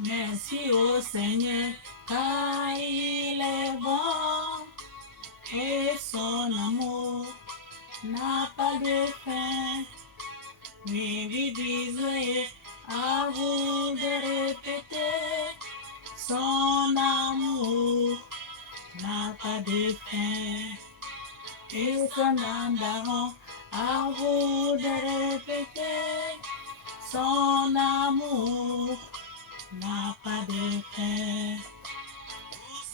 Merci au Seigneur, car il est bon et son amour n'a pas de fin. Oui, oui, disais à vous de répéter, son amour n'a pas de fin. Et son amour, à vous de répéter, son amour n'a pas de fin.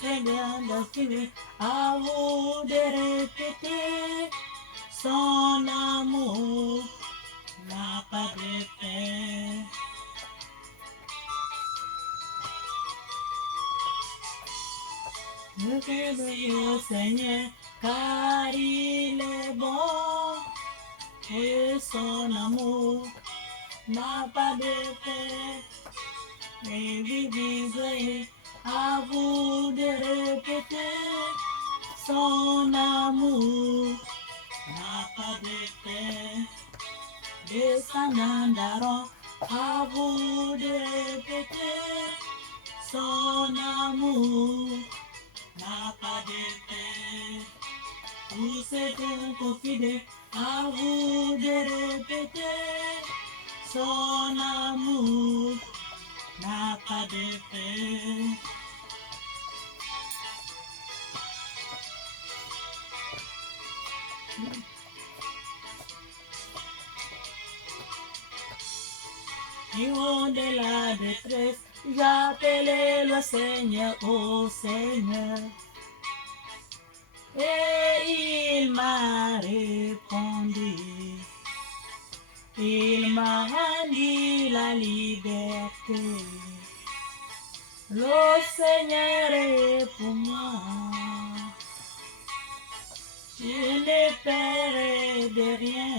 C'est bien d'affilée, à vous de répéter, son amour n'a pas de fin. Je fais au Seigneur, car il est bon, et son amour n'a pas de fin. Et vivez à vous de répéter, son amour n'a pas de fin. Descendant d'Aaron, à vous de répéter, son amour n'a pas de fin. Vous êtes confidés, à vous de répéter, son amour n'a pas de fin. Niveau de la détresse, j'appelais le Seigneur, oh Seigneur. Et il m'a répondu, il m'a rendu la liberté. Le Seigneur est pour moi, je ne paierai de rien.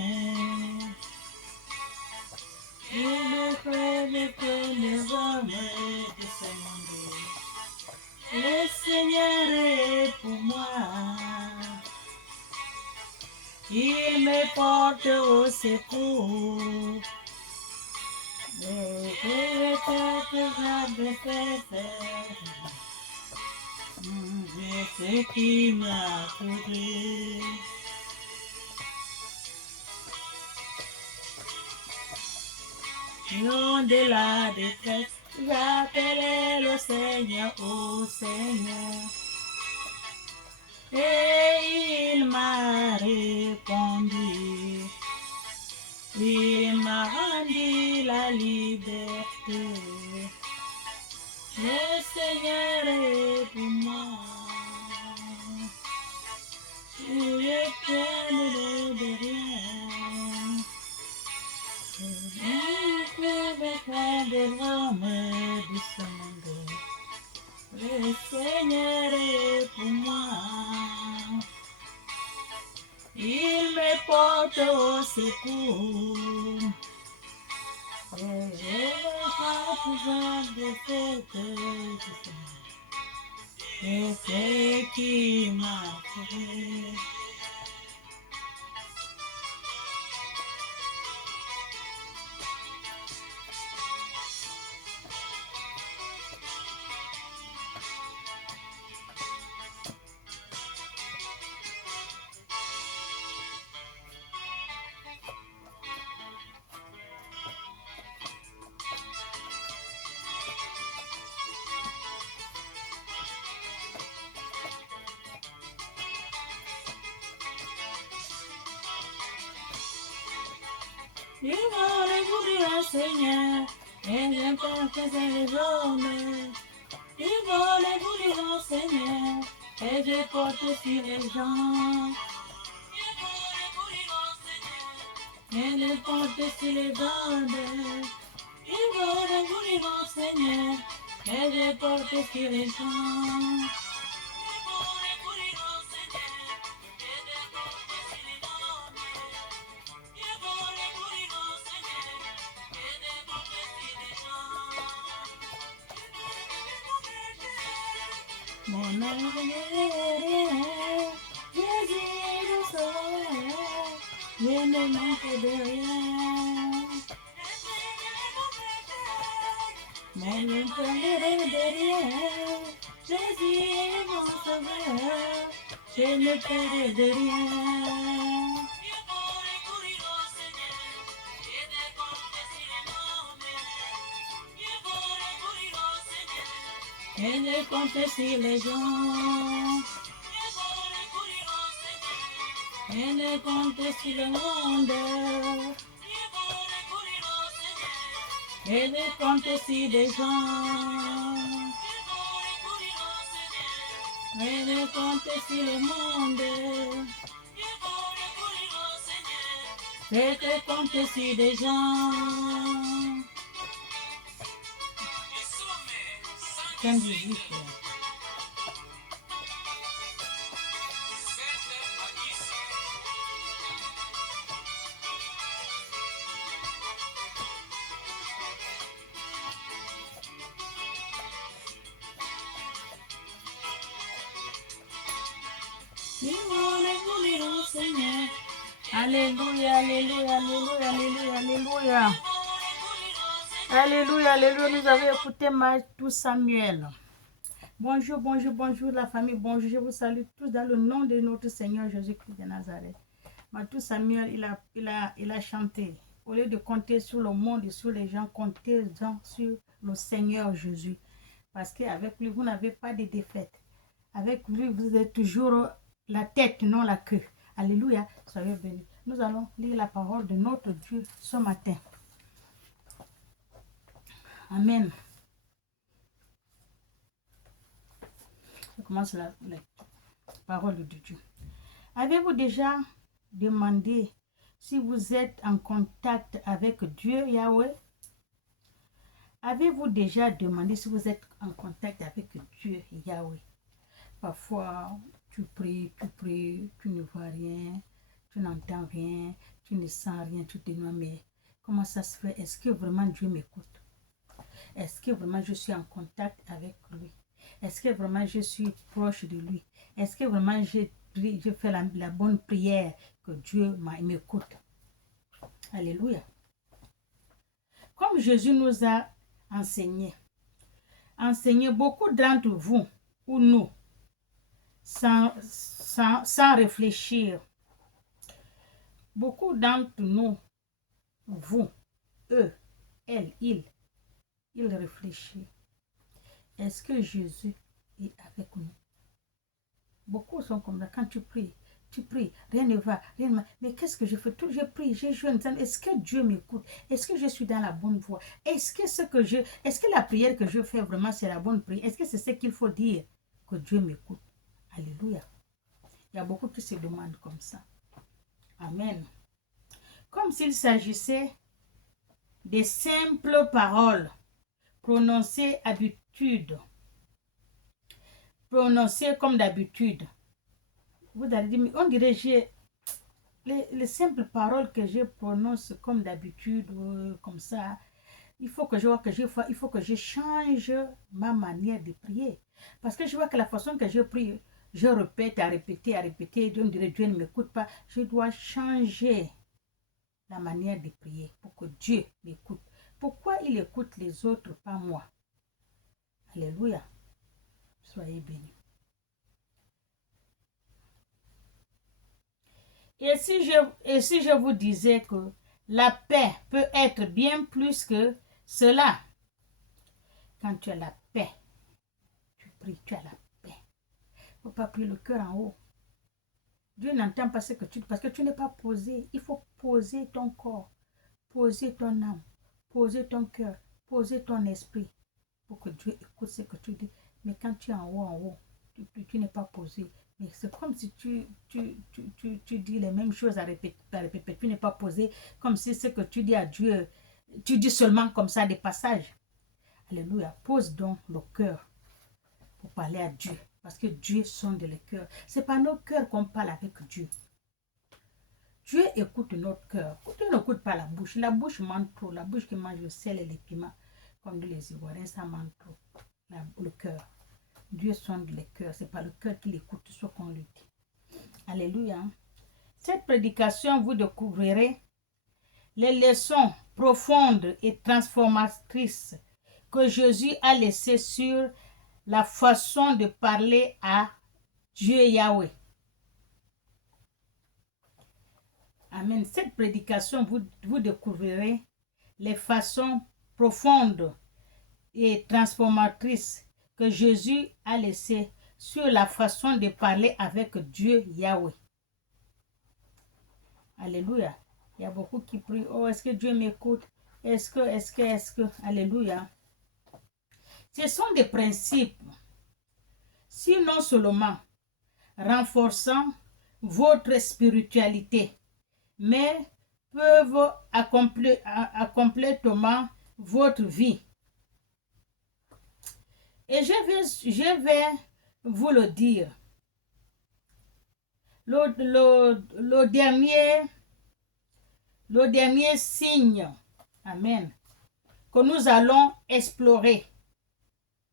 Je ne craignais que les hommes de ce monde. Le Seigneur est pour moi. Il me porte au secours. Et que j'avais fait, je sais qui m'a trouvé. Nom de la détresse, j'appelais le Seigneur, oh Seigneur. Et il m'a répondu, il m'a rendu la liberté. Le Seigneur est pour moi, je ne crains de rien. Je ne crains de l'homme de ce monde. Le Seigneur est pour moi. Il me porte au secours. Et je n'ai pas besoin de cette et c'est qui m'a fait. Il va les courir au Seigneur, et j'entends que c'est les hommes. Il va les courir au Seigneur, et je porte sur les gens. Et je porte sur les ondes. Il va les courir au Seigneur, et je porte sur les gens. Mon avenir, Jésus le sauveur, je ne manque de rien. Mon ne craindrai de rien. Jésus est mon sauveur, je ne craindrai de rien. Et ne compte sur les gens. Et ne compte sur le monde. Et ne compte sur les gens. Et ne compte sur le monde. Et ne compte sur les gens. 15-18. Alléluia, alléluia, alléluia, alléluia, alléluia. Alléluia, alléluia. Nous avons écouté Matou Samuel. Bonjour, bonjour, bonjour la famille. Bonjour, je vous salue tous dans le nom de notre Seigneur Jésus-Christ de Nazareth. Matou Samuel, il a chanté. Au lieu de compter sur le monde et sur les gens, comptez sur le Seigneur Jésus. Parce qu'avec lui, vous n'avez pas de défaite. Avec lui, vous êtes toujours la tête, non la queue. Alléluia, soyez bénis. Nous allons lire la parole de notre Dieu ce matin. Amen. Je commence la parole de Dieu. Avez-vous déjà demandé si vous êtes en contact avec Dieu, Yahweh? Avez-vous déjà demandé si vous êtes en contact avec Dieu, Yahweh? Parfois, tu pries, tu ne vois rien, tu n'entends rien, tu ne sens rien, tu te dis, mais comment ça se fait? Est-ce que vraiment Dieu m'écoute? Est-ce que vraiment je suis en contact avec lui? Est-ce que vraiment je suis proche de lui? Est-ce que vraiment je fais la bonne prière que Dieu m'écoute? Alléluia. Comme Jésus nous a enseigné beaucoup d'entre vous ou nous, sans réfléchir. Beaucoup d'entre nous, vous, eux, elle, il réfléchit. Est-ce que Jésus est avec nous? Beaucoup sont comme ça. Quand tu pries, rien ne va, mais qu'est-ce que je fais? Tout, je prie, je jeûne. Est-ce que Dieu m'écoute? Est-ce que je suis dans la bonne voie? Est-ce que la prière que je fais vraiment c'est la bonne prière? Est-ce que c'est ce qu'il faut dire que Dieu m'écoute? Alléluia. Il y a beaucoup qui se demandent comme ça. Amen. Comme s'il s'agissait de simples paroles prononcées comme d'habitude. Vous allez dire, mais on dirait les simples paroles que je prononce comme d'habitude, comme ça. Il faut que je change ma manière de prier. Parce que je vois que la façon que je prie, je répète, à répéter, on dirait Dieu ne m'écoute pas. Je dois changer la manière de prier pour que Dieu m'écoute. Pourquoi il écoute les autres, pas moi? Alléluia. Soyez bénis. Et si je vous disais que la paix peut être bien plus que cela, quand tu as la paix, tu pries, tu as la paix. Il ne faut pas prier le cœur en haut. Dieu n'entend pas ce que tu dis parce que tu n'es pas posé. Il faut poser ton corps, poser ton âme, poser ton cœur, poser ton esprit pour que Dieu écoute ce que tu dis. Mais quand tu es en haut, tu n'es pas posé. Mais c'est comme si tu dis les mêmes choses à répéter. Tu n'es pas posé. Comme si ce que tu dis à Dieu, tu dis seulement comme ça des passages. Alléluia. Pose donc le cœur pour parler à Dieu. Parce que Dieu sonde le cœur. Ce n'est pas nos cœurs qu'on parle avec Dieu. Dieu écoute notre cœur. Dieu n'écoute pas la bouche. La bouche ment trop. La bouche qui mange le sel et les piments. Comme dit les Ivoiriens, ça ment trop. Le cœur. Dieu sonde le cœur. Ce n'est pas le cœur qui l'écoute, ce qu'on lui dit. Alléluia. Cette prédication, vous découvrirez les leçons profondes et transformatrices que Jésus a laissé sur la façon de parler à Dieu Yahweh. Amen. Cette prédication, vous découvrirez les façons profondes et transformatrices que Jésus a laissées sur la façon de parler avec Dieu Yahweh. Alléluia. Il y a beaucoup qui prient, oh, est-ce que Dieu m'écoute? Est-ce que, alléluia. Ce sont des principes, sinon seulement renforçant votre spiritualité, mais peuvent accomplir complètement votre vie. Et je vais vous le dire. Le dernier signe, amen, que nous allons explorer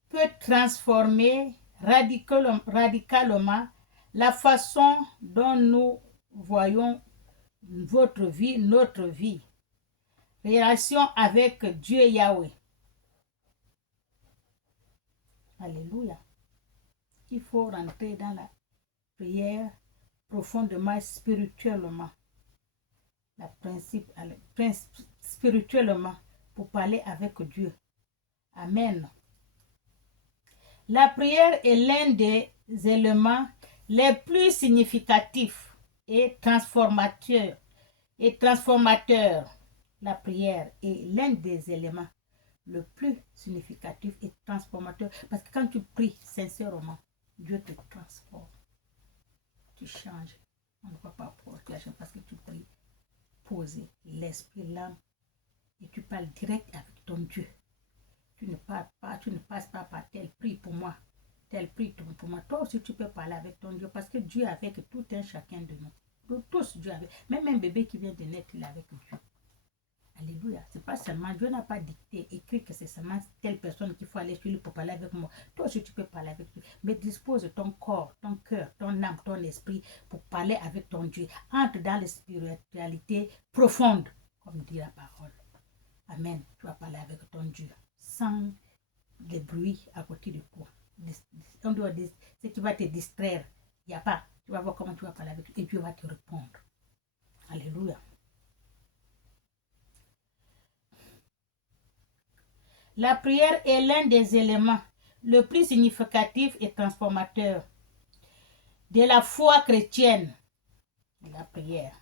peut transformer radicalement la façon dont nous voyons votre vie, notre vie. Relation avec Dieu Yahweh. Alléluia. Il faut rentrer dans la prière profondément spirituellement. Spirituellement pour parler avec Dieu. Amen. La prière est l'un des éléments les plus significatifs et transformateurs. La prière est l'un des éléments le plus significatif et transformateur. Parce que quand tu pries sincèrement, Dieu te transforme. Tu changes. On ne voit pas pourquoi tu changes parce que tu pries posé, l'esprit, l'âme, et tu parles direct avec ton Dieu. Tu ne parles pas, tu ne passes pas par tel prie pour moi, tel prie pour moi. Toi aussi tu peux parler avec ton Dieu parce que Dieu est avec tout un chacun de nous. Tous Dieu avec. Même un bébé qui vient de naître, il est avec Dieu. Alléluia. C'est pas seulement, Dieu n'a pas dicté, écrit que c'est seulement telle personne qu'il faut aller sur lui pour parler avec moi. Toi aussi tu peux parler avec Dieu. Mais dispose ton corps, ton cœur, ton âme, ton esprit pour parler avec ton Dieu. Entre dans la spiritualité profonde, comme dit la parole. Amen. Tu vas parler avec ton Dieu sans des bruits à côté de toi. Ce qui va te distraire, il n'y a pas. Tu vas voir comment tu vas parler avec lui et Dieu va te répondre. Alléluia. La prière est l'un des éléments le plus significatifs et transformateurs de la foi chrétienne. La prière.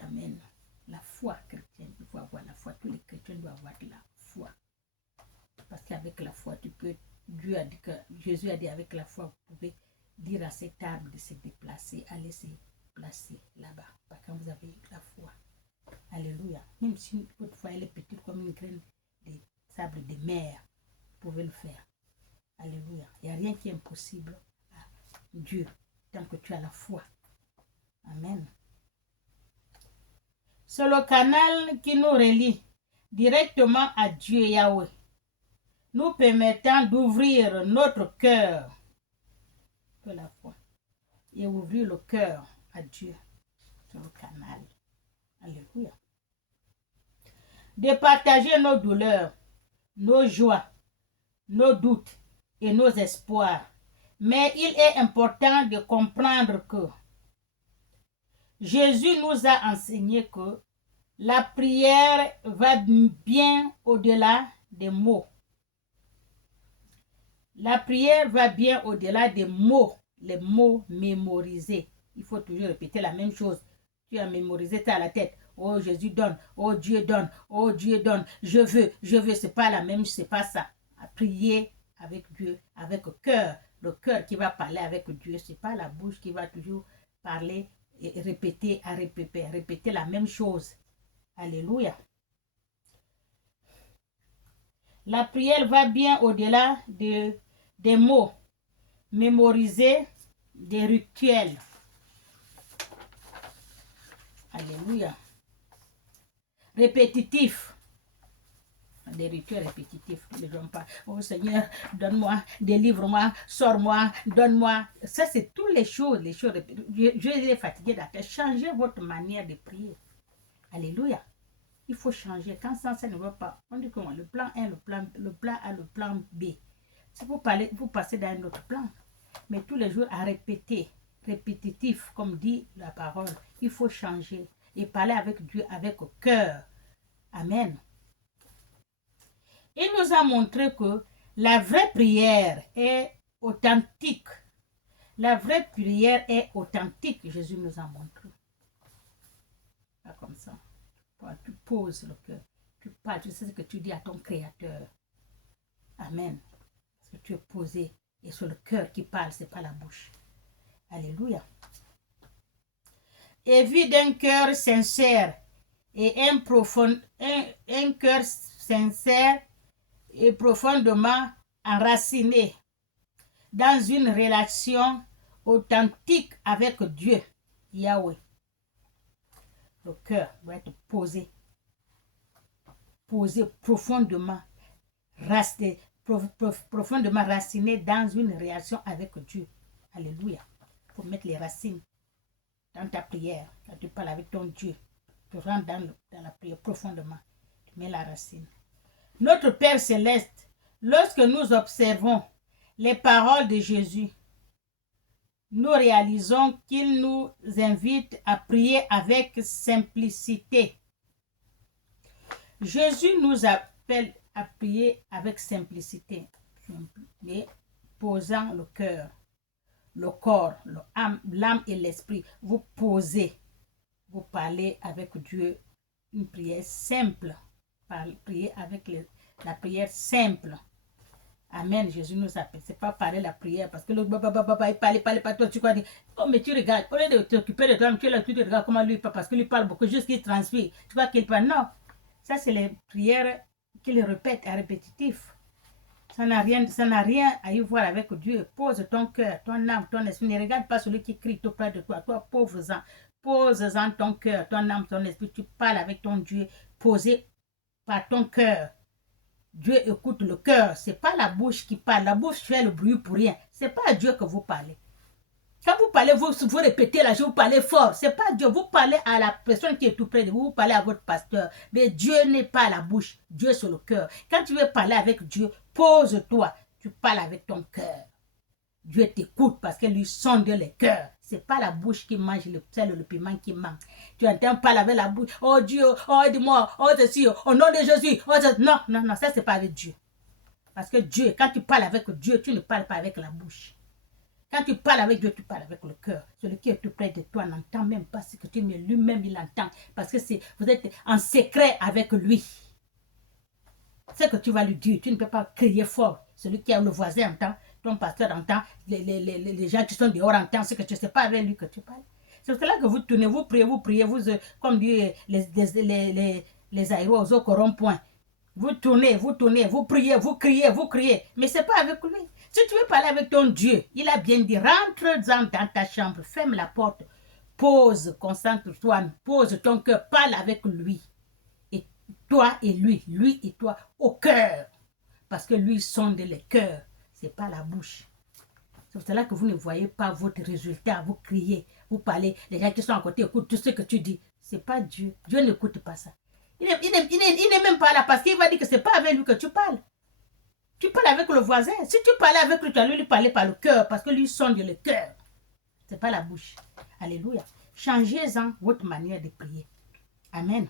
Amen. La foi chrétienne, il faut avoir la foi. Tous les chrétiens doivent avoir de la foi. Parce qu'avec la foi, tu peux. Jésus a dit avec la foi, vous pouvez dire à cet arbre de se déplacer, aller se placer là-bas. Quand vous avez la foi. Alléluia. Même si votre foi elle est petite comme une graine de sable de mer, vous pouvez le faire. Alléluia. Il n'y a rien qui est impossible à Dieu tant que tu as la foi. Amen. C'est le canal qui nous relie directement à Dieu Yahweh, nous permettant d'ouvrir notre cœur de la foi et ouvrir le cœur à Dieu. C'est le canal. Alléluia. De partager nos douleurs, nos joies, nos doutes et nos espoirs. Mais il est important de comprendre que Jésus nous a enseigné que la prière va bien au-delà des mots. La prière va bien au-delà des mots, les mots mémorisés. Il faut toujours répéter la même chose. Tu as mémorisé, tu as la tête. Oh Jésus donne, oh Dieu donne, oh Dieu donne, je veux, c'est pas la même, c'est pas ça. À prier avec Dieu, avec le cœur qui va parler avec Dieu, c'est pas la bouche qui va toujours parler et répéter la même chose. Alléluia. La prière va bien au-delà des mots mémorisés, des rituels. Alléluia. Répétitif. Des rituels répétitifs. Les gens parlent. Oh Seigneur, donne-moi, délivre-moi, sors-moi, donne-moi. Ça, c'est toutes les choses. Je suis fatigué d'attendre. Changez votre manière de prier. Alléluia. Il faut changer. Quand ça ne va pas, on dit comment? Le plan 1, le plan A, le plan B. Si vous parlez, vous passez dans un autre plan. Mais tous les jours à répéter, répétitif, comme dit la parole, il faut changer et parler avec Dieu avec cœur. Amen. Il nous a montré que la vraie prière est authentique. La vraie prière est authentique. Jésus nous a montré. Pas comme ça. Tu poses le cœur. Tu parles, tu sais ce que tu dis à ton Créateur. Amen. Parce que tu es posé. Et c'est le cœur qui parle, ce n'est pas la bouche. Alléluia. Et vu d'un cœur sincère et un cœur sincère et profondément enraciné dans une relation authentique avec Dieu, Yahweh. Le cœur doit être posé profondément, profondément raciné dans une relation avec Dieu. Alléluia. Il faut mettre les racines dans ta prière. Quand tu parles avec ton Dieu, tu rentres dans la prière profondément. Tu mets la racine. Notre Père Céleste, lorsque nous observons les paroles de Jésus, nous réalisons qu'il nous invite à prier avec simplicité. Jésus nous appelle à prier avec simplicité, mais posant le cœur, le corps, l'âme et l'esprit. Vous posez, vous parlez avec Dieu une prière simple. Prier avec la prière simple. Amen. Jésus nous appelle. C'est pas parler la prière parce que l'autre, il parle pas toi, tu crois. Oh, mais tu regardes, au lieu de t'occuper de toi, tu es là, tu te regardes comment lui parle parce que lui parle beaucoup, juste qu'il transpire. Tu vois qu'il parle. Non. Ça, c'est les prières qu'il répète à répétitif. Ça n'a rien à y voir avec Dieu. Pose ton cœur, ton âme, ton esprit. Ne regarde pas celui qui crie tout près de toi. Toi, pauvre-en. Pose-en ton cœur, ton âme, ton esprit. Tu parles avec ton Dieu. Posé par ton cœur. Dieu écoute le cœur. Ce n'est pas la bouche qui parle. La bouche fait le bruit pour rien. Ce n'est pas à Dieu que vous parlez. Quand vous parlez, vous répétez là, vous parlez fort. Ce n'est pas Dieu. Vous parlez à la personne qui est tout près de vous. Vous parlez à votre pasteur. Mais Dieu n'est pas à la bouche. Dieu c'est le cœur. Quand tu veux parler avec Dieu, pose-toi. Tu parles avec ton cœur. Dieu t'écoute parce que lui sonde les cœurs. Ce n'est pas la bouche qui mange le sel, le piment qui manque. Tu entends parler avec la bouche. Oh Dieu, oh dis-moi, oh ceci, au nom de Jésus. Oh, non, non, non, ça c'est pas avec Dieu. Parce que Dieu, quand tu parles avec Dieu, tu ne parles pas avec la bouche. Quand tu parles avec Dieu, tu parles avec le cœur. Celui qui est tout près de toi n'entend même pas ce que tu dis, mais lui-même il entend. Parce que vous êtes en secret avec lui. Ce que tu vas lui dire, tu ne peux pas crier fort. Celui qui est le voisin entend, ton pasteur entend, les gens qui sont dehors entendent ce que tu ne sais pas avec lui que tu parles. C'est pour cela que vous tournez, vous priez, comme dit les aéros au rond-point. Vous tournez, vous priez, vous criez. Mais ce n'est pas avec lui. Si tu veux parler avec ton Dieu, il a bien dit, rentre dans ta chambre, ferme la porte, pose, concentre-toi, pose ton cœur, parle avec lui. Et toi et lui et toi, au cœur. Parce que lui sonde les cœurs, ce n'est pas la bouche. C'est pour cela que vous ne voyez pas votre résultat, vous criez, vous parlez, les gens qui sont à côté écoutent tout ce que tu dis. Ce n'est pas Dieu. Dieu n'écoute pas ça. Il n'est même pas là parce qu'il va dire que ce n'est pas avec lui que tu parles. Tu parles avec le voisin. Si tu parlais avec lui, tu allais lui parler par le cœur parce que lui sonde le cœur. Ce n'est pas la bouche. Alléluia. Changez-en votre manière de prier. Amen.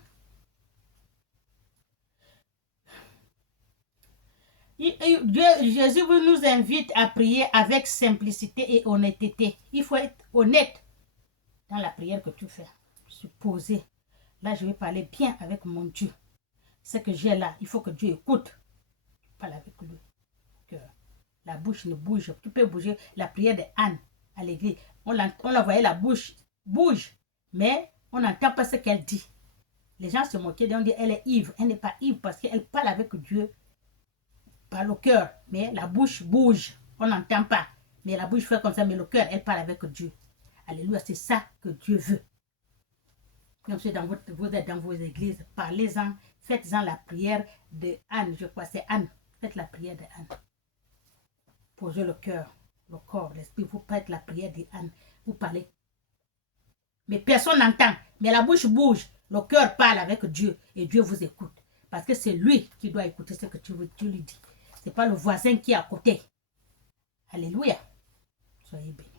Jésus nous invite à prier avec simplicité et honnêteté. Il faut être honnête dans la prière que tu fais. Se poser. Là, je vais parler bien avec mon Dieu. Ce que j'ai là, il faut que Dieu écoute. Parle avec lui. La bouche ne bouge. Tu peux bouger la prière de Anne à l'église. On la voyait, la bouche bouge. Mais on n'entend pas ce qu'elle dit. Les gens se moquaient d'elle. On dit elle est ivre. Elle n'est pas ivre parce qu'elle parle avec Dieu par le cœur. Mais la bouche bouge. On n'entend pas. Mais la bouche fait comme ça. Mais le cœur, elle parle avec Dieu. Alléluia. C'est ça que Dieu veut. Comme vous êtes dans vos églises, parlez-en. Faites-en la prière de Anne. Je crois c'est Anne. Faites la prière de Anne. Posez le cœur, le corps, l'esprit. Vous faites la prière de Anne. Vous parlez. mais personne n'entend. Mais la bouche bouge, le cœur parle avec Dieu et Dieu vous écoute. Parce que c'est lui qui doit écouter ce que tu lui dis. Ce n'est pas le voisin qui est à côté. Alléluia. Soyez bénis.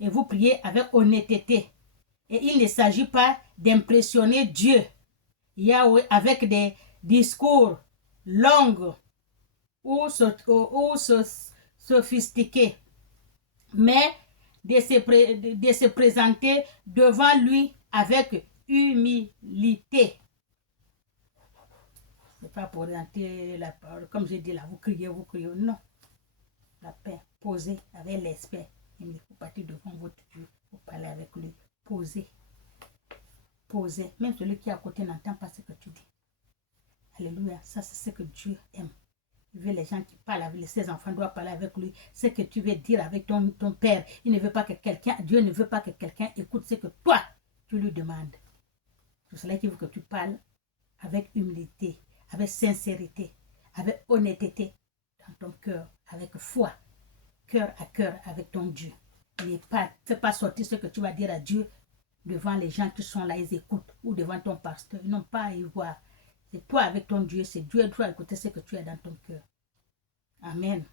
Et vous priez avec honnêteté. Et il ne s'agit pas d'impressionner Dieu, Yahweh, avec des discours longs ou sophistiqués, mais de se présenter devant lui avec humilité. Ce n'est pas pour présenter la parole, comme j'ai dit là, vous criez, non. La paix, posez avec l'esprit. Il faut partir devant votre Dieu, vous parlez avec lui, posez. Posez. Même celui qui est à côté n'entend pas ce que tu dis. Alléluia, ça c'est ce que Dieu aime. Il veut les gens qui parlent avec ses enfants, doivent parler avec lui. Ce que tu veux dire avec ton père, il ne veut pas que Dieu ne veut pas que quelqu'un écoute ce que toi, tu lui demandes. C'est cela qu'il veut que tu parles avec humilité, avec sincérité, avec honnêteté dans ton cœur, avec foi, cœur à cœur avec ton Dieu. Ne fais pas sortir ce que tu vas dire à Dieu devant les gens qui sont là, ils écoutent, ou devant ton pasteur. Ils n'ont pas à y voir. C'est toi avec ton Dieu, c'est Dieu qui doit écouter ce que tu as dans ton cœur. Amen.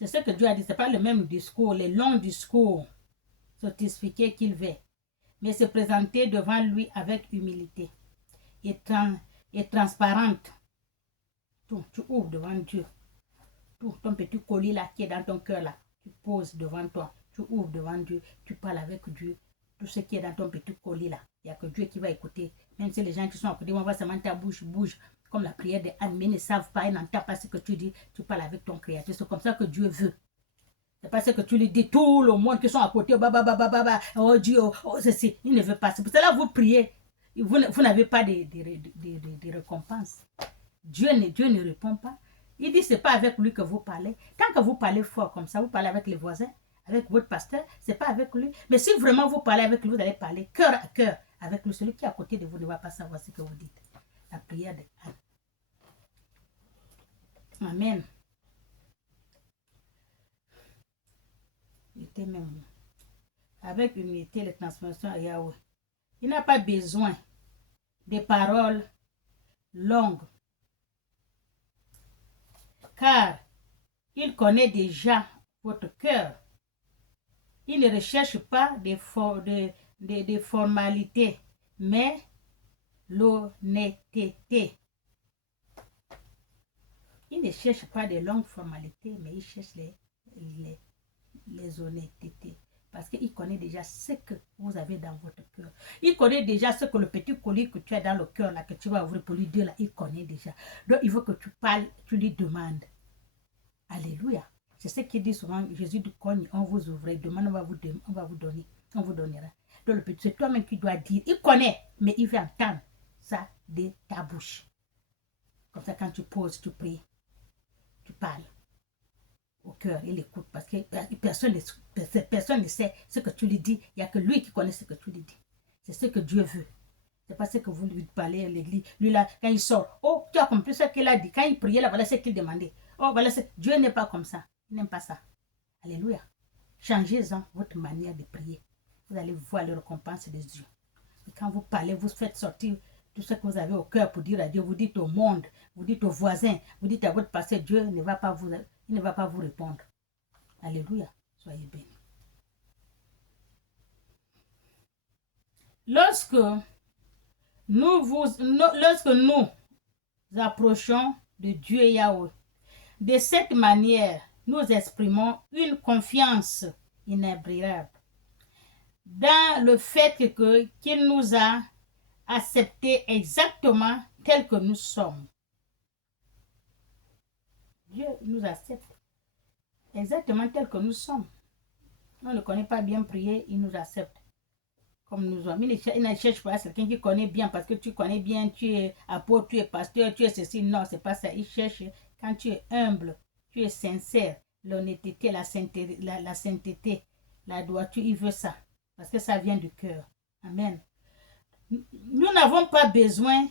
C'est ce que Dieu a dit, ce n'est pas le même discours, les longs discours sophistiqués qu'il veut, mais se présenter devant lui avec humilité et transparente. Tu ouvres devant Dieu. Tout ton petit colis là qui est dans ton cœur là, tu poses devant toi, tu ouvres devant Dieu, tu parles avec Dieu. Tout ce qui est dans ton petit colis là, il n'y a que Dieu qui va écouter. Même si les gens qui sont à côté, on va seulement ta bouche bouge, comme la prière de Anne, mais ils ne savent pas, ils n'entendent pas ce que tu dis, tu parles avec ton Créateur. C'est comme ça que Dieu veut. C'est pas ce que tu lui dis, tout le monde qui sont à côté, oh Dieu, oh ceci, il ne veut pas. C'est pour cela que vous priez, vous n'avez pas de récompense. Dieu ne répond pas. Il dit, ce n'est pas avec lui que vous parlez. Tant que vous parlez fort comme ça, vous parlez avec les voisins, avec votre pasteur, ce n'est pas avec lui. Mais si vraiment vous parlez avec lui, vous allez parler cœur à cœur avec lui. Celui qui est à côté de vous ne va pas savoir ce que vous dites. La prière de Anne. Amen. Même avec humilité, la transformation à Yahweh. Il n'a pas besoin de paroles longues, car il connaît déjà votre cœur. Il ne recherche pas des formalités, mais l'honnêteté. Il ne cherche pas de longues formalités, mais il cherche les honnêtetés. Parce qu'il connaît déjà ce que vous avez dans votre cœur. Il connaît déjà ce que le petit colis que tu as dans le cœur, là, que tu vas ouvrir pour lui dire, là, il connaît déjà. Donc, il veut que tu parles, tu lui demandes. Alléluia. C'est ce qu'il dit souvent. Jésus dit, quand on vous ouvre, demande, on va vous donner. On vous donnera. Donc, le petit, c'est toi-même qui dois dire. Il connaît, mais il veut entendre ça de ta bouche. Comme ça, quand tu poses, tu pries, tu parles au cœur, il écoute. Parce que personne ne sait ce que tu lui dis. Il n'y a que lui qui connaît ce que tu lui dis. C'est ce que Dieu veut. C'est pas ce que vous lui parlez à l'église. Lui là, quand il sort, oh, tu as compris ce qu'il a dit. Quand il priait là, voilà ce qu'il demandait. Oh, voilà, Dieu n'est pas comme ça. Il n'aime pas ça. Alléluia. Changez-en votre manière de prier. Vous allez voir les récompenses de Dieu. Et quand vous parlez, vous faites sortir tout ce que vous avez au cœur pour dire à Dieu. Vous dites au monde, vous dites aux voisins, vous dites à votre pasteur, Dieu ne va pas vous répondre. Alléluia. Soyez bénis. Lorsque nous approchons de Dieu Yahweh, de cette manière, nous exprimons une confiance inébranlable dans le fait qu'il nous a acceptés exactement tel que nous sommes. Dieu nous accepte exactement tel que nous sommes. On ne connaît pas bien prier, il nous accepte comme nous sommes. Il ne cherche pas quelqu'un qui connaît bien parce que tu connais bien, tu es apôtre, tu es pasteur, tu es ceci. Non, c'est pas ça. Il cherche quand tu es humble, tu es sincère, l'honnêteté, la sainteté, la droiture, il veut ça. Parce que ça vient du cœur. Amen. Nous n'avons pas besoin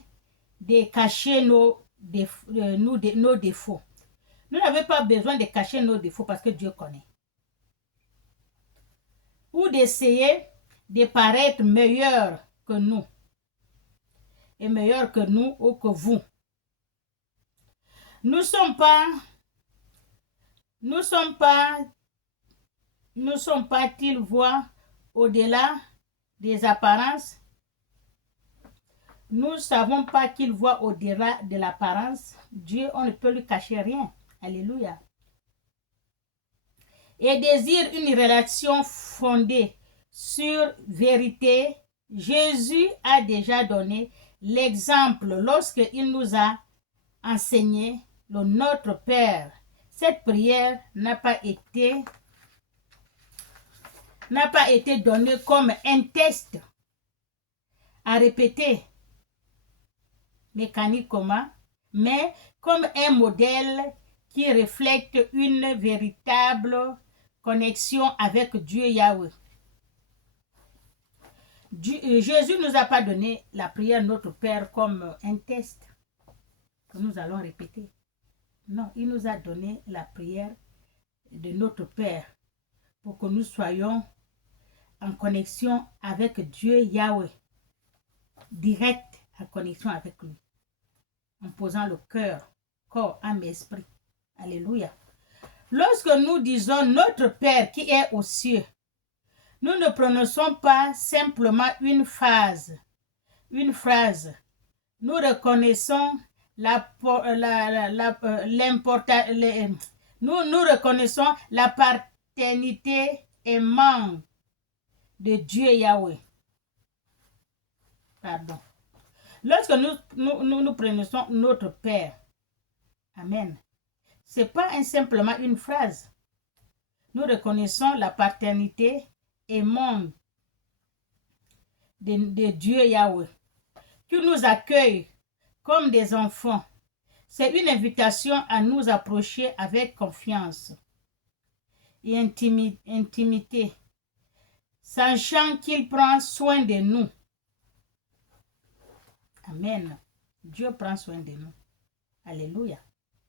de cacher nos défauts. Nous n'avons pas besoin de cacher nos défauts parce que Dieu connaît. Ou d'essayer de paraître meilleur que nous. Et meilleur que nous ou que vous. Nous sommes pas-ils voient au-delà des apparences. Nous ne savons pas qu'il voit au-delà de l'apparence. Dieu, on ne peut lui cacher rien. Alléluia. Et désire une relation fondée sur vérité. Jésus a déjà donné l'exemple lorsqu'il nous a enseigné le Notre Père. Cette prière n'a pas été donnée comme un test à répéter mécaniquement, mais comme un modèle qui reflète une véritable connexion avec Dieu Yahweh. Jésus ne nous a pas donné la prière Notre Père comme un test que nous allons répéter. Non, il nous a donné la prière de Notre Père pour que nous soyons en connexion avec Dieu Yahweh, direct en connexion avec lui, en posant le cœur, corps, âme et esprit. Alléluia. Lorsque nous disons Notre Père qui est aux cieux, nous ne prononçons pas simplement une phrase. Nous reconnaissons nous reconnaissons la paternité aimante de Dieu Yahweh. Pardon. Lorsque nous prononçons Notre Père, Amen, ce n'est pas simplement une phrase. Nous reconnaissons la paternité aimante de Dieu Yahweh, qui nous accueille comme des enfants. C'est une invitation à nous approcher avec confiance et intimité, sachant qu'il prend soin de nous. Amen. Dieu prend soin de nous. Alléluia.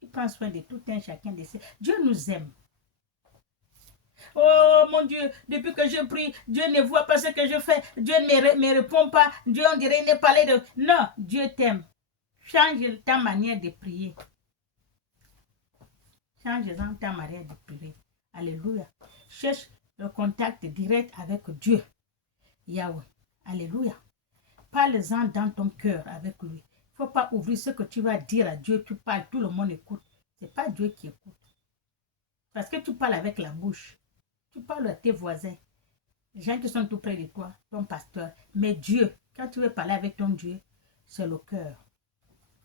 Il prend soin de tout un chacun de ces. Dieu nous aime. Oh mon Dieu, depuis que je prie, Dieu ne voit pas ce que je fais. Dieu ne me répond pas. Dieu, on dirait, il n'est pas là de... Non, Dieu t'aime. Change ta manière de prier. Change ta manière de prier. Alléluia. Cherche le contact direct avec Dieu. Yahweh. Alléluia. Parle-en dans ton cœur avec lui. Il ne faut pas ouvrir ce que tu vas dire à Dieu. Tu parles, tout le monde écoute. Ce n'est pas Dieu qui écoute. Parce que tu parles avec la bouche. Tu parles à tes voisins. Les gens qui sont tout près de toi, ton pasteur. Mais Dieu, quand tu veux parler avec ton Dieu, c'est le cœur.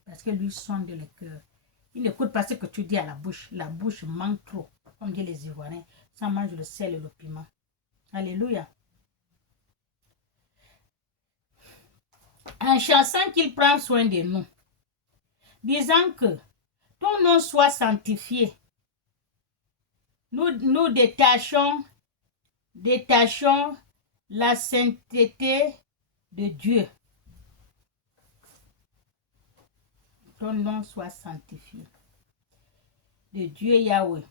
Parce que lui sonde le cœur. Il n'écoute pas ce que tu dis à la bouche. La bouche manque trop. Comme disent les Ivoiriens. Ça mange le sel et le piment. Alléluia. En chanson qu'il prend soin de nous. Disant que ton nom soit sanctifié. Nous détachons la sainteté de Dieu. Ton nom soit sanctifié. De Dieu Yahweh.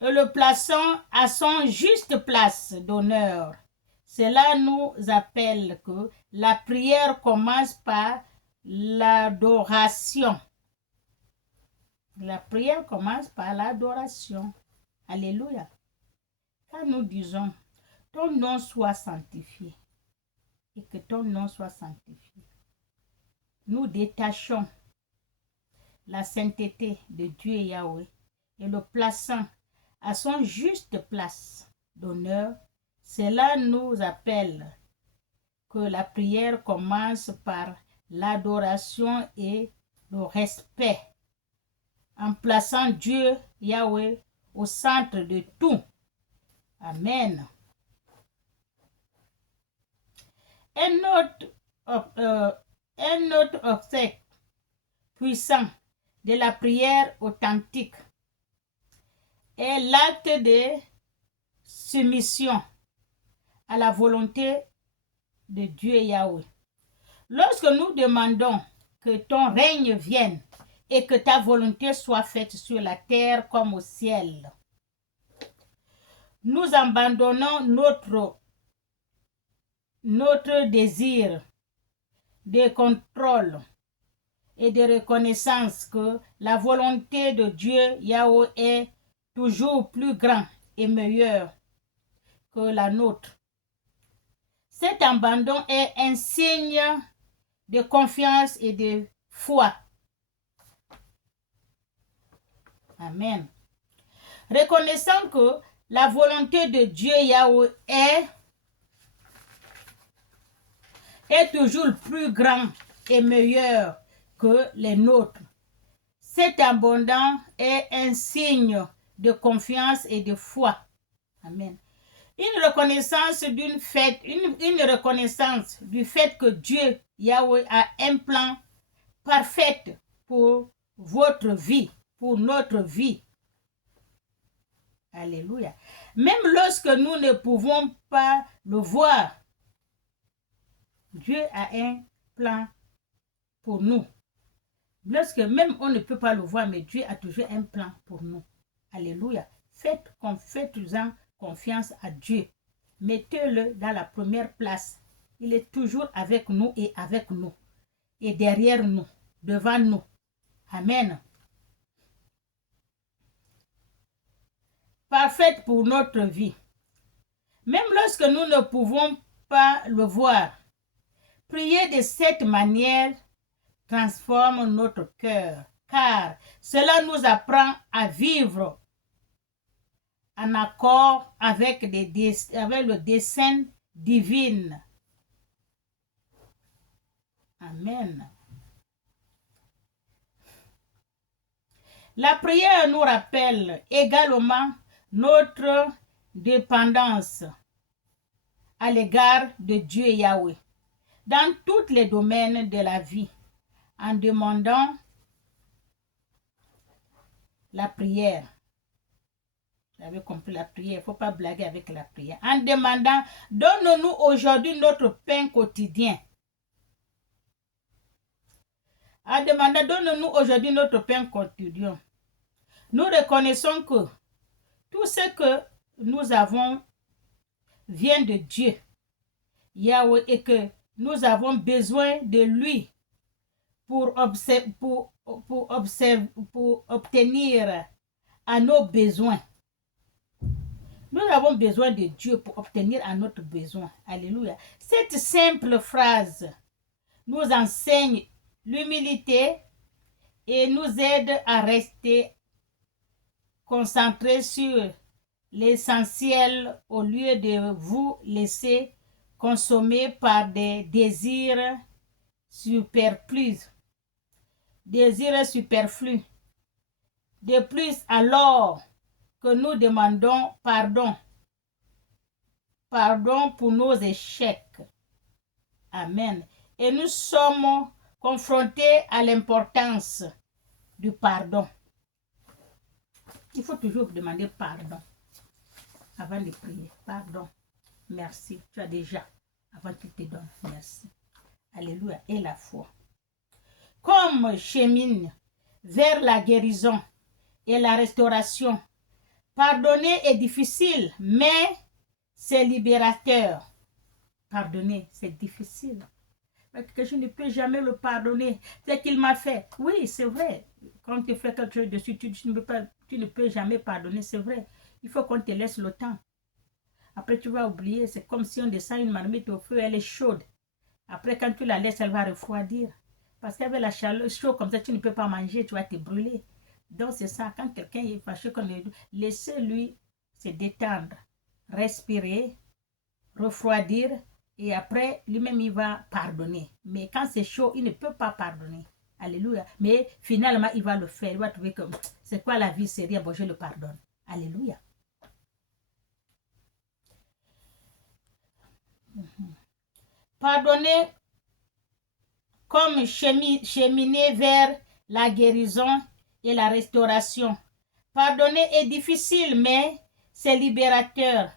Et le plaçons à son juste place d'honneur. Cela nous appelle que la prière commence par l'adoration. La prière commence par l'adoration. Alléluia. Quand nous disons, ton nom soit sanctifié, et que ton nom soit sanctifié, nous détachons la sainteté de Dieu Yahweh et le plaçant à son juste place d'honneur. Cela nous appelle que la prière commence par l'adoration et le respect, en plaçant Dieu Yahweh au centre de tout. Amen. Un autre obstacle puissant de la prière authentique est l'acte de soumission à la volonté de Dieu Yahweh. Lorsque nous demandons que ton règne vienne, et que ta volonté soit faite sur la terre comme au ciel. Nous abandonnons notre désir de contrôle et de reconnaissance que la volonté de Dieu Yahweh est toujours plus grande et meilleure que la nôtre. Cet abandon est un signe de confiance et de foi. Amen. Reconnaissant que la volonté de Dieu Yahweh est toujours plus grande et meilleure que les nôtres. Cet abandon est un signe de confiance et de foi. Amen. Une reconnaissance du fait que Dieu, Yahweh, a un plan parfait pour votre vie, pour notre vie. Alléluia. Même lorsque nous ne pouvons pas le voir, Dieu a un plan pour nous. Lorsque même on ne peut pas le voir, mais Dieu a toujours un plan pour nous. Alléluia. Faites-en confiance à Dieu. Mettez-le dans la première place. Il est toujours avec nous et derrière nous, devant nous. Amen. Parfaite pour notre vie. Même lorsque nous ne pouvons pas le voir, prier de cette manière transforme notre cœur, car cela nous apprend à vivre en accord avec le dessein divin. Amen. La prière nous rappelle également notre dépendance à l'égard de Dieu Yahweh dans tous les domaines de la vie, en demandant la prière. Vous avez compris la prière, il ne faut pas blaguer avec la prière. En demandant, donne-nous aujourd'hui notre pain quotidien. En demandant, donne-nous aujourd'hui notre pain quotidien. Nous reconnaissons que tout ce que nous avons vient de Dieu, Yahweh, et que nous avons besoin de lui pour obtenir à nos besoins. Nous avons besoin de Dieu pour obtenir à notre besoin. Alléluia. Cette simple phrase nous enseigne l'humilité et nous aide à rester concentrés sur l'essentiel au lieu de vous laisser consommer par des désirs superflus. De plus, alors que nous demandons pardon pour nos échecs. Amen. Et nous sommes confrontés à l'importance du pardon. Il faut toujours demander pardon avant de prier. Pardon. Merci. Tu as déjà. Avant qu'il te donne. Merci. Alléluia. Et la foi. Comme chemine vers la guérison et la restauration, pardonner est difficile, mais c'est libérateur. Pardonner, c'est difficile. Parce que je ne peux jamais le pardonner. C'est qu'il m'a fait. Oui, c'est vrai. Quand tu fais quelque chose dessus, tu ne peux jamais pardonner, c'est vrai. Il faut qu'on te laisse le temps. Après, tu vas oublier. C'est comme si on descend une marmite au feu, elle est chaude. Après, quand tu la laisses, elle va refroidir. Parce qu'avec la chaleur chaude comme ça, tu ne peux pas manger, tu vas te brûler. Donc, c'est ça. Quand quelqu'un est fâché, laissez-lui se détendre, respirer, refroidir. Et après, lui-même, il va pardonner. Mais quand c'est chaud, il ne peut pas pardonner. Alléluia. Mais finalement, il va le faire. Il va trouver que c'est quoi la vie, c'est rien. Bon, je le pardonne. Alléluia. Pardonner comme cheminer vers la guérison et la restauration. Pardonner est difficile, mais c'est libérateur.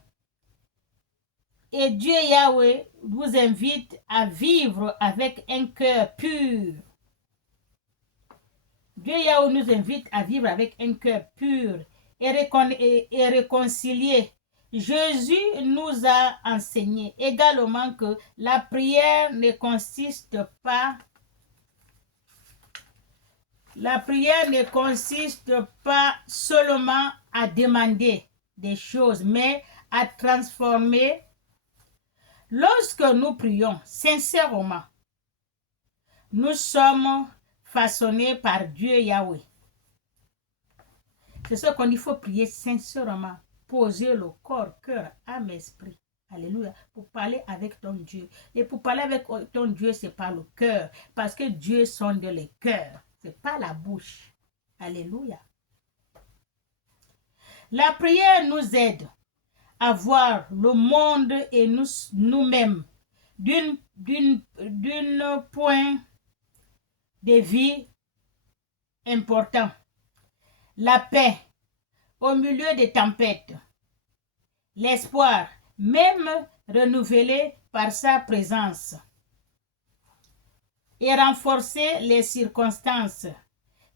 Et Dieu Yahweh vous invite à vivre avec un cœur pur. Dieu Yahweh nous invite à vivre avec un cœur pur et réconcilié. Jésus nous a enseigné également que la prière ne consiste pas seulement à demander des choses, mais à transformer. Lorsque nous prions sincèrement, nous sommes façonnés par Dieu Yahweh. C'est ce qu'on dit, il faut prier sincèrement, poser le corps, cœur, âme, esprit. Alléluia. Pour parler avec ton Dieu. Et pour parler avec ton Dieu, c'est par le cœur. Parce que Dieu sonde le cœur. C'est pas la bouche. Alléluia. La prière nous aide à voir le monde et nous-mêmes d'un point de vue important. La paix au milieu des tempêtes. L'espoir, même renouvelé par sa présence. Et renforcer les circonstances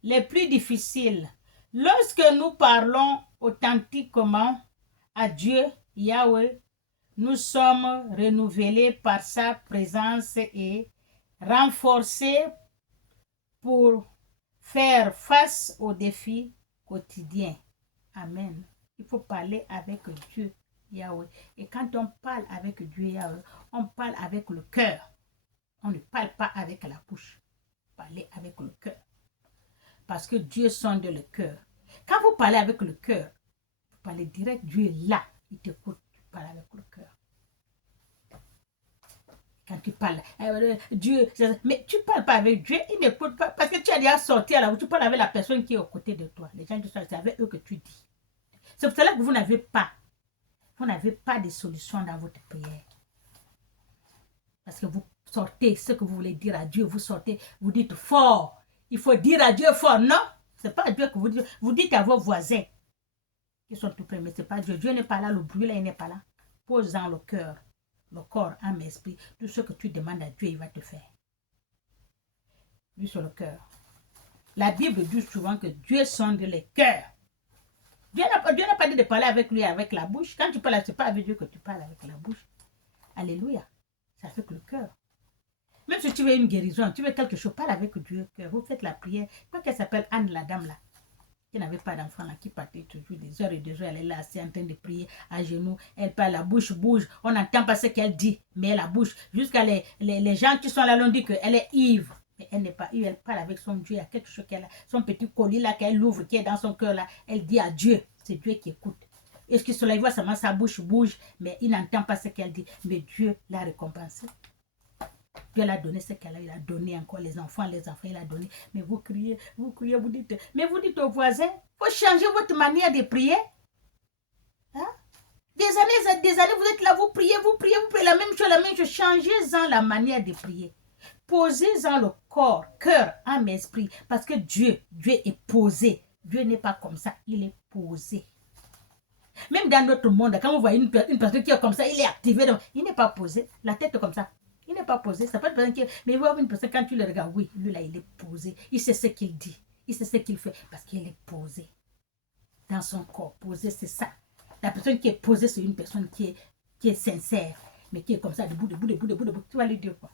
les plus difficiles. Lorsque nous parlons authentiquement à Dieu, Yahweh, nous sommes renouvelés par sa présence et renforcés pour faire face aux défis quotidiens. Amen. Il faut parler avec Dieu, Yahweh. Et quand on parle avec Dieu, Yahweh, on parle avec le cœur. On ne parle pas avec la bouche. Parlez avec le cœur. Parce que Dieu sonde le cœur. Quand vous parlez avec le cœur, vous parlez direct, Dieu est là. Il t'écoute, tu parles avec le cœur. Quand tu parles, Dieu, mais tu ne parles pas avec Dieu, il n'écoute pas, parce que tu as déjà sorti à la route, tu parles avec la personne qui est aux côtés de toi. Les gens qui sont, c'est avec eux que tu dis. C'est pour cela que vous n'avez pas de solution dans votre prière. Parce que vous sortez ce que vous voulez dire à Dieu, vous sortez, vous dites fort. Il faut dire à Dieu fort. Non, ce n'est pas à Dieu que vous dites. Vous dites à vos voisins qui sont tout près, mais ce n'est pas Dieu. Dieu n'est pas là, le bruit là, il n'est pas là. Pose dans le cœur, le corps, âme, esprit. Tout ce que tu demandes à Dieu, il va te faire. Lui sur le cœur. La Bible dit souvent que Dieu sonde les cœurs. Dieu n'a pas dit de parler avec lui avec la bouche. Quand tu parles, ce n'est pas avec Dieu que tu parles avec la bouche. Alléluia. C'est avec le cœur. Même si tu veux une guérison, tu veux quelque chose, parle avec Dieu. Vous faites la prière. Comment qu'elle s'appelle Anne, la dame là, qui n'avait pas d'enfant là, qui partait toujours des heures et des heures. Elle est là, assise en train de prier à genoux. Elle parle, la bouche bouge. On n'entend pas ce qu'elle dit, mais la bouche. Jusqu'à les gens qui sont là l'ont dit qu'elle est ivre. Mais elle n'est pas ivre, elle parle avec son Dieu. Il y a quelque chose qu'elle a. Son petit colis là qu'elle ouvre, qui est dans son cœur là. Elle dit à Dieu. C'est Dieu qui écoute. Est-ce que cela, il voit seulement sa bouche bouge, mais il n'entend pas ce qu'elle dit. Mais Dieu l'a récompensé. Dieu l'a donné ce qu'elle a, il a donné encore les enfants, il a donné. Mais vous criez, vous dites, mais vous dites aux voisins, il faut changer votre manière de prier. Hein? Des années, vous êtes là, vous priez la même chose, changez-en la manière de prier. Posez-en le corps, cœur, âme, esprit, parce que Dieu est posé. Dieu n'est pas comme ça, il est posé. Même dans notre monde, quand vous voyez une personne qui est comme ça, il est activé, donc, il n'est pas posé, la tête comme ça. Il n'est pas posé, c'est pas une personne qui est... Mais vous avez une personne, quand tu le regardes, oui, lui là, il est posé. Il sait ce qu'il dit, il sait ce qu'il fait, parce qu'il est posé. Dans son corps, posé, c'est ça. La personne qui est posée, c'est une personne qui est sincère, mais qui est comme ça, debout. Tu vas lui dire quoi?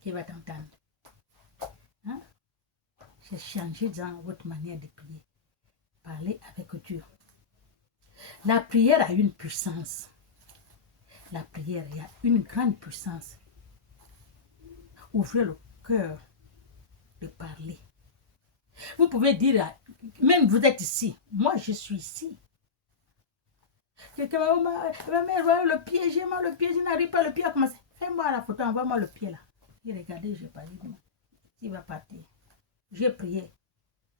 Qui va t'entendre. Hein? C'est changer dans votre manière de prier. Parler avec Dieu. La prière a une puissance. La prière, il y a une grande puissance. Ouvrez le cœur de parler. Vous pouvez dire, même vous êtes ici, moi je suis ici. Quelqu'un ma mère, le pied, j'ai mal le pied, je n'arrive pas, le pied a commencé. Fais-moi la photo, envoie-moi le pied là. Et regardez, j'ai pas dit, il va partir. J'ai prié.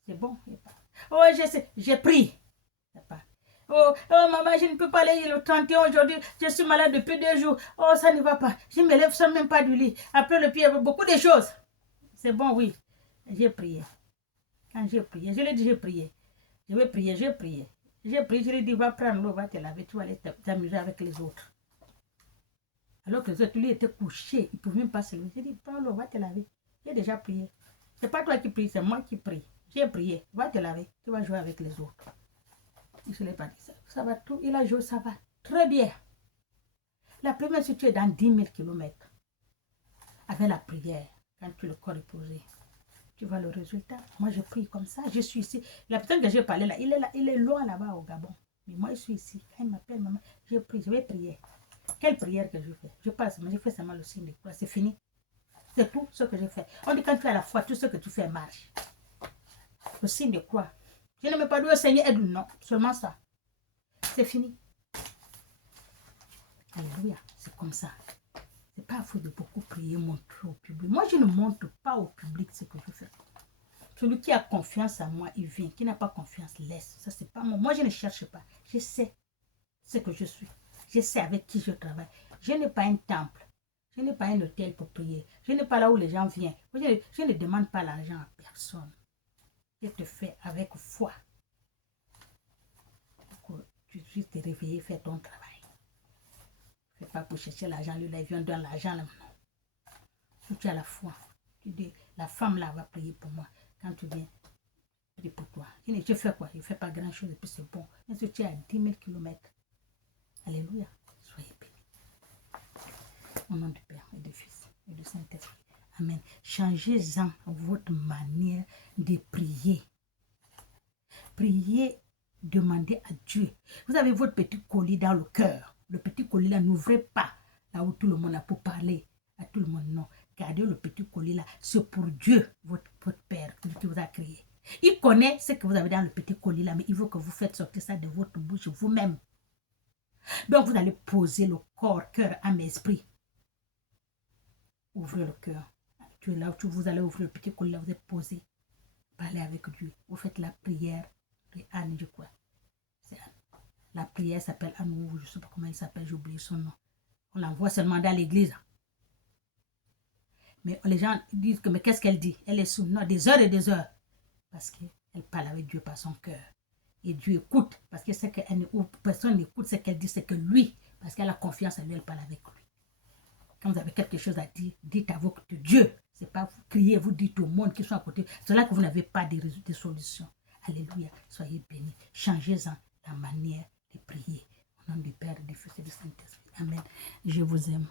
C'est bon, oh, j'ai pris. Oh, maman, je ne peux pas aller le 31 aujourd'hui. Je suis malade depuis 2 jours. Oh, ça ne va pas. Je me lève sans même pas du lit. Après le pied, beaucoup de choses. C'est bon, oui. J'ai prié. Quand j'ai prié, je lui ai dit, j'ai prié. Je vais prier, j'ai prié. J'ai prié, je lui ai dit, va prendre l'eau, va te laver. Tu vas aller t'amuser avec les autres. Alors que les autres, lui, étaient couchés. Ils ne pouvaient même pas se lever. J'ai dit, prends l'eau, va te laver. J'ai déjà prié. C'est pas toi qui pries, c'est moi qui prie. J'ai prié. Va te laver. Tu vas jouer avec les autres. Je ne l'ai pas dit ça. Ça va tout. Il a joué, ça va très bien. La première, si tu es dans 10 000 kilomètres, avec la prière, quand tu le corps est posé, tu vois le résultat. Moi, je prie comme ça. Je suis ici. La personne que j'ai parlé là, il est loin là-bas au Gabon. Mais moi, je suis ici. Quand il m'appelle, maman, je prie, je vais prier. Quelle prière que je fais? Je passe, mais je fais seulement le signe de croix. C'est fini. C'est tout ce que je fais. On dit quand tu as la foi, tout ce que tu fais marche. Le signe de croix. Je ne me pas dit au Seigneur, aide-nous. Non, seulement ça. C'est fini. Alléluia. C'est comme ça. C'est pas à faute de beaucoup prier, montrer au public. Moi, je ne montre pas au public ce que je fais. Celui qui a confiance en moi, il vient. Qui n'a pas confiance, laisse. Ça, c'est pas moi. Moi, je ne cherche pas. Je sais ce que je suis. Je sais avec qui je travaille. Je n'ai pas un temple. Je n'ai pas un hôtel pour prier. Je n'ai pas là où les gens viennent. Je ne demande pas l'argent à personne. Je te fais avec foi. Pour que tu puisses te réveiller, faire ton travail. Ce n'est pas pour chercher l'argent. Lui, là, il vient donner l'argent. Là, non. Si tu as la foi, tu dis, la femme là va prier pour moi. Quand tu viens, prie pour toi. Je fais quoi? Je ne fais pas grand chose et puis c'est bon. Mais si tu es à 10 000 kilomètres, alléluia, soyez bénis. Au nom du Père et du Fils et du Saint-Esprit. Amen. Changez-en votre manière de prier. Priez, demandez à Dieu. Vous avez votre petit colis dans le cœur. Le petit colis là, n'ouvrez pas là où tout le monde a pour parler à tout le monde. Non. Gardez le petit colis là. C'est pour Dieu, votre Père, qui vous a créé. Il connaît ce que vous avez dans le petit colis là, mais il veut que vous faites sortir ça de votre bouche vous-même. Donc vous allez poser le corps, cœur, âme, esprit. Ouvrez le cœur. Tu es là, vous allez ouvrir le petit colis là, vous êtes posé. Parlez avec Dieu. Vous faites la prière de Anne, je crois. C'est Anne. La prière s'appelle Anne, je ne sais pas comment il s'appelle, j'ai oublié son nom. On l'envoie seulement dans l'église. Mais les gens disent que, mais qu'est-ce qu'elle dit? Elle est sous des heures et des heures. Parce qu'elle parle avec Dieu par son cœur. Et Dieu écoute, parce que c'est que personne n'écoute ce qu'elle dit, c'est que lui, parce qu'elle a confiance en lui, elle parle avec lui. Quand vous avez quelque chose à dire, dites à votre Dieu. Ce n'est pas vous crier, vous dites au monde qui sont à côté. C'est là que vous n'avez pas de solution. Alléluia. Soyez bénis. Changez-en la manière de prier. Au nom du Père, du Fils et du Saint-Esprit. Amen. Je vous aime.